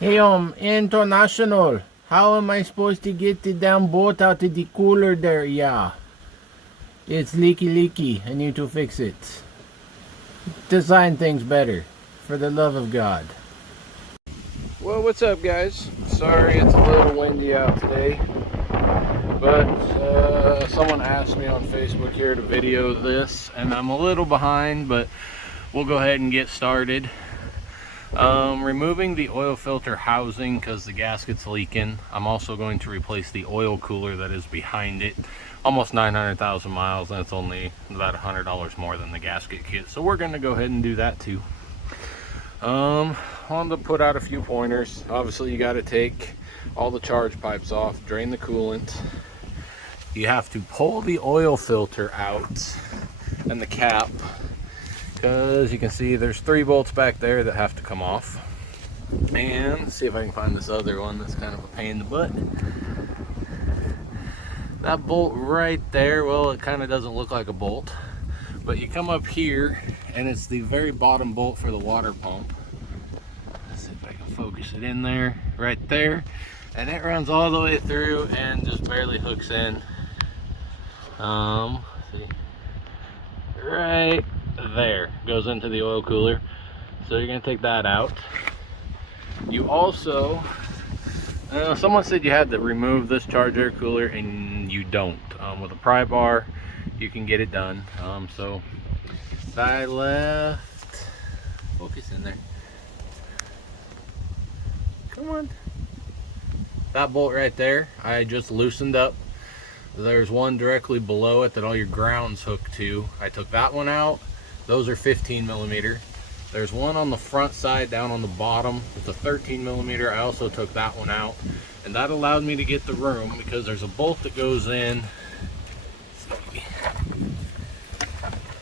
Hey, International, how am I supposed to get the damn boat out of the cooler there? Yeah, it's leaky. I need to fix it. Design things better, for the love of God. Well, what's up, guys? Sorry it's a little windy out today, but someone asked me on Facebook here to video this, and I'm a little behind, but we'll go ahead and get started. Removing the oil filter housing because the gasket's leaking. I'm also going to replace the oil cooler that is behind it. Almost 900,000 miles, and it's only about $100 more than the gasket kit. So we're going to go ahead and do that too. Wanted to put out a few pointers. Obviously, you got to take all the charge pipes off, drain the coolant. You have to pull the oil filter out and the cap, because you can see there's 3 bolts back there that have to come off. And see if I can find this other one that's kind of a pain in the butt. That bolt right there, well, it kind of doesn't look like a bolt, but you come up here and it's the very bottom bolt for the water pump. Let's see if I can focus it in there, right there, and it runs all the way through and just barely hooks in. See, right there goes into the oil cooler. So you're gonna take that out. You also, someone said you had to remove this charge air cooler, and you don't. With a pry bar, you can get it done. So I left, focus in there. Come on. That bolt right there, I just loosened up. There's one directly below it that all your ground's hooked to. I took that one out. Those are 15 millimeter. There's one on the front side down on the bottom. It's a 13 millimeter. I also took that one out, and that allowed me to get the room because there's a bolt that goes in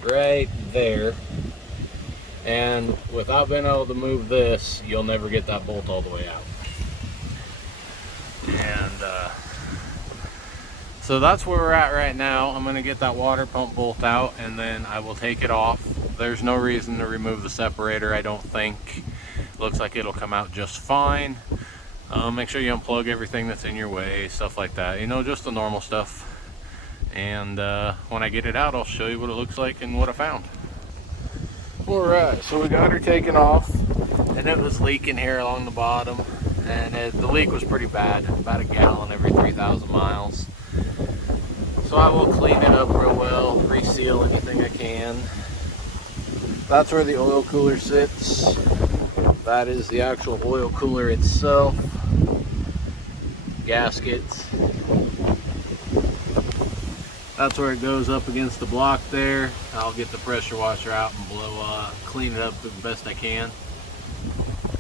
right there, and without being able to move this, you'll never get that bolt all the way out. And so that's where we're at right now. I'm going to get that water pump bolt out, and then I will take it off. There's no reason to remove the separator, I don't think. Looks like it'll come out just fine. Make sure you unplug everything that's in your way, stuff like that. You know, just the normal stuff. And when I get it out, I'll show you what it looks like and what I found. Alright, so we got her taken off, and it was leaking here along the bottom. And the leak was pretty bad, about a gallon every 3,000 miles. So I will clean it up real well, reseal anything I can. That's where the oil cooler sits. That is the actual oil cooler itself. Gaskets. That's where it goes up against the block there. I'll get the pressure washer out and clean it up the best I can.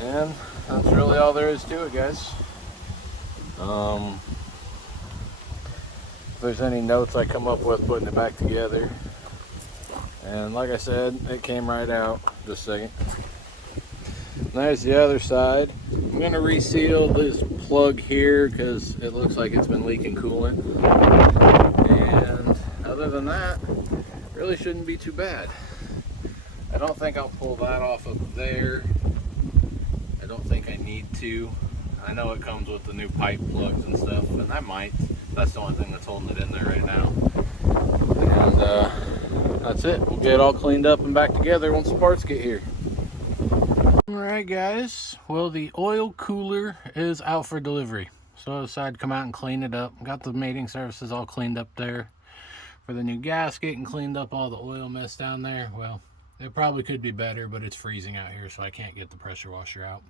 And that's really all there is to it, guys. If there's any notes I come up with putting it back together. And like I said, it came right out. Just a second. There's the other side. I'm going to reseal this plug here because it looks like it's been leaking coolant. And other than that, really shouldn't be too bad. I don't think I'll pull that off of there. I don't think I need to. I know it comes with the new pipe plugs and stuff, and I might. That's the only thing that's holding it in there right now. And that's it. We'll get it all cleaned up and back together once the parts get here. Alright guys, well, the oil cooler is out for delivery. So I decided to come out and clean it up. Got the mating surfaces all cleaned up there for the new gasket and cleaned up all the oil mess down there. Well, it probably could be better, but it's freezing out here, so I can't get the pressure washer out.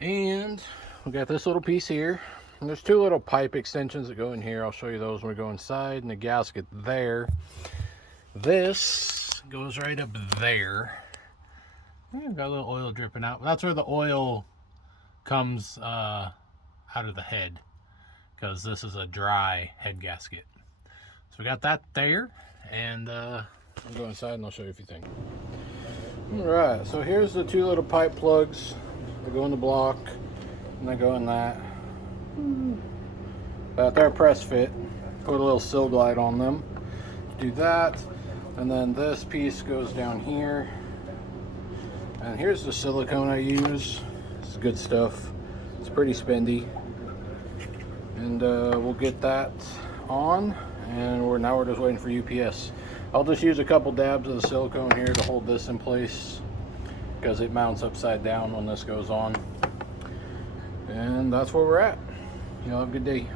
And we got this little piece here. And there's 2 little pipe extensions that go in here. I'll show you those when we go inside. And the gasket there. This goes right up there. Got a little oil dripping out. That's where the oil comes out of the head, because this is a dry head gasket. So we got that there, and I'll go inside and I'll show you a few things. Alright, so here's the 2 little pipe plugs. They go in the block, and they go in that. But they're press fit. Put a little sill glide on them. Do that, and then this piece goes down here. And here's the silicone I use. is good stuff. It's pretty spendy. And we'll get that on, and now we're just waiting for UPS. I'll just use a couple dabs of the silicone here to hold this in place because it mounts upside down when this goes on. And that's where we're at. Y'all have a good day.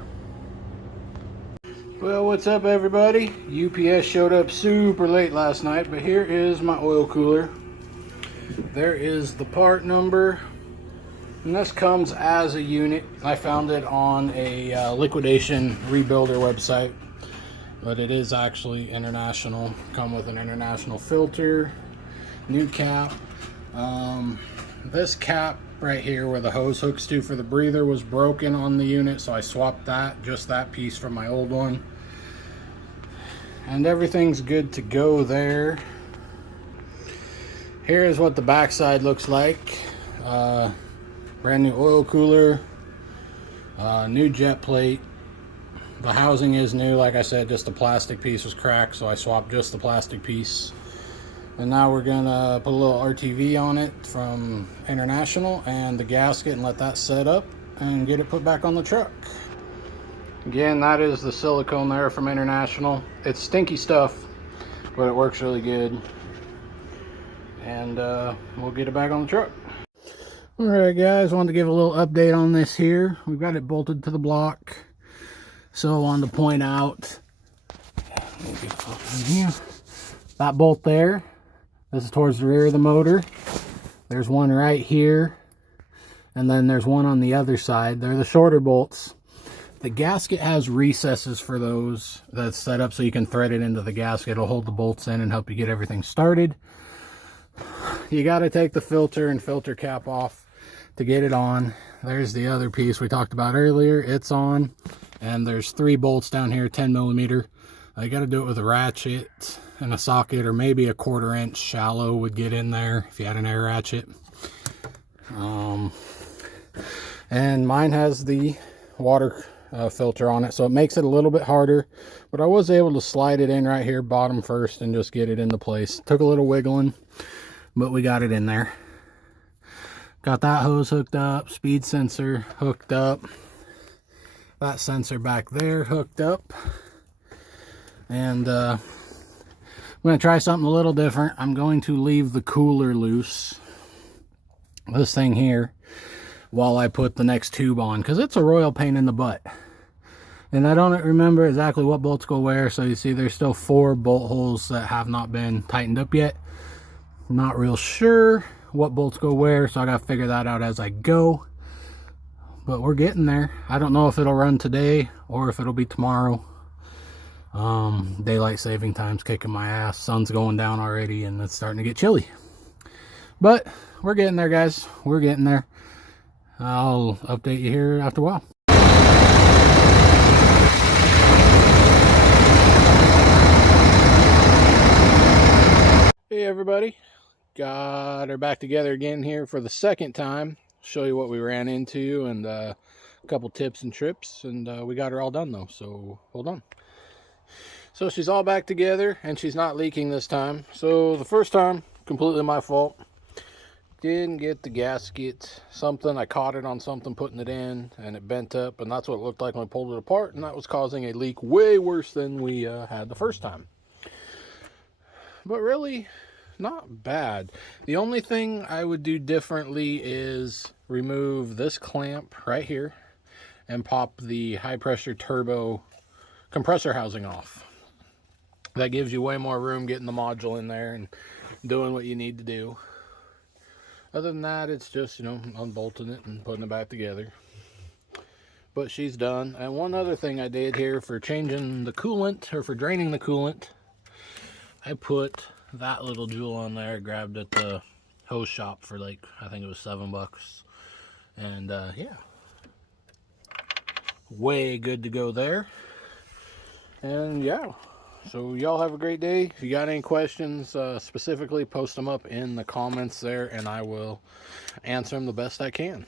Well, what's up everybody? UPS showed up super late last night, but here is my oil cooler. There is the part number. And this comes as a unit. I found it on a liquidation rebuilder website, but it is actually international. Come with an international filter, new cap. This cap right here where the hose hooks to for the breather was broken on the unit, so I swapped that, just that piece from my old one. And everything's good to go there. Here is what the backside looks like. Brand new oil cooler, new jet plate. The housing is new, like I said, just the plastic piece was cracked, so I swapped just the plastic piece. And now we're gonna put a little RTV on it from International and the gasket and let that set up and get it put back on the truck. Again, that is the silicone there from International. It's stinky stuff, but it works really good. And we'll get it back on the truck. Alright guys, wanted to give a little update on this here. We've got it bolted to the block. So I wanted to point out, that bolt there, this is towards the rear of the motor. There's one right here, and then there's one on the other side. They're the shorter bolts. The gasket has recesses for those that's set up so you can thread it into the gasket. It'll hold the bolts in and help you get everything started. You got to take the filter and filter cap off to get it on. There's the other piece we talked about earlier. It's on, and there's 3 bolts down here, 10 millimeter. You got to do it with a ratchet and a socket, or maybe a 1/4 inch shallow would get in there if you had an air ratchet. And mine has the water filter on it, so it makes it a little bit harder, but I was able to slide it in right here bottom first and just get it into place. Took a little wiggling, but we got it in there. Got that hose hooked up, speed sensor hooked up, that sensor back there hooked up. And I'm going to try something a little different. I'm going to leave the cooler loose, this thing here, while I put the next tube on, because it's a royal pain in the butt. And I don't remember exactly what bolts go where, so you see there's still 4 bolt holes that have not been tightened up yet. Not real sure what bolts go where, so I gotta figure that out as I go. But we're getting there. I don't know if it'll run today or if it'll be tomorrow. Daylight saving time's kicking my ass. Sun's going down already and it's starting to get chilly. But we're getting there, guys. We're getting there. I'll update you here after a while. Hey everybody, got her back together again here for the second time. Show you what we ran into and a couple tips and trips, and we got her all done though, so hold on. So she's all back together and she's not leaking this time. So the first time, completely my fault. Didn't get the gasket, I caught it on something putting it in and it bent up, and that's what it looked like when I pulled it apart, and that was causing a leak way worse than we had the first time. But really, not bad. The only thing I would do differently is remove this clamp right here and pop the high pressure turbo compressor housing off. That gives you way more room getting the module in there and doing what you need to do. Other than that, it's just, unbolting it and putting it back together. But she's done. And one other thing I did here for changing the coolant, or for draining the coolant, I put that little jewel on there, grabbed at the hose shop for I think it was $7. And yeah, way good to go there. And yeah, so y'all have a great day. If you got any questions specifically, post them up in the comments there and I will answer them the best I can.